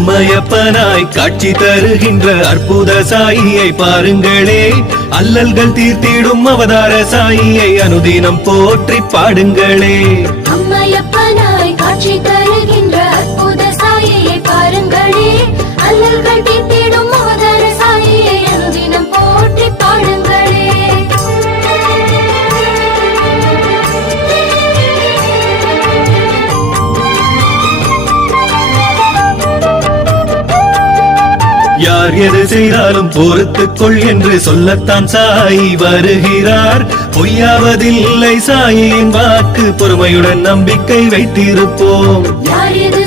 அம்மையப்பனாய் காட்சி தருகின்ற அற்புத சாயியை பாருங்களே. அல்லல்கள் தீர்த்திடும் அவதார சாயியை அனுதினம் போற்றி பாடுங்களே. அம்மையப்பனாய் காட்சி தருகின்ற அற்புத சாயியை பாருங்களே. அல்லல்கள் தீர்த்திடும் அவதார சாயியை அனுதினம் போற்றி பாடுங்களே. யார் எது செய்தாலும் பொறுத்துக்கொள் என்று சொல்லத்தான் சாயி வருகிறார். பொய்யாவதில்லை சாயின் வாக்கு, பொறுமையுடன் நம்பிக்கை வைத்திருப்போம். யார் எது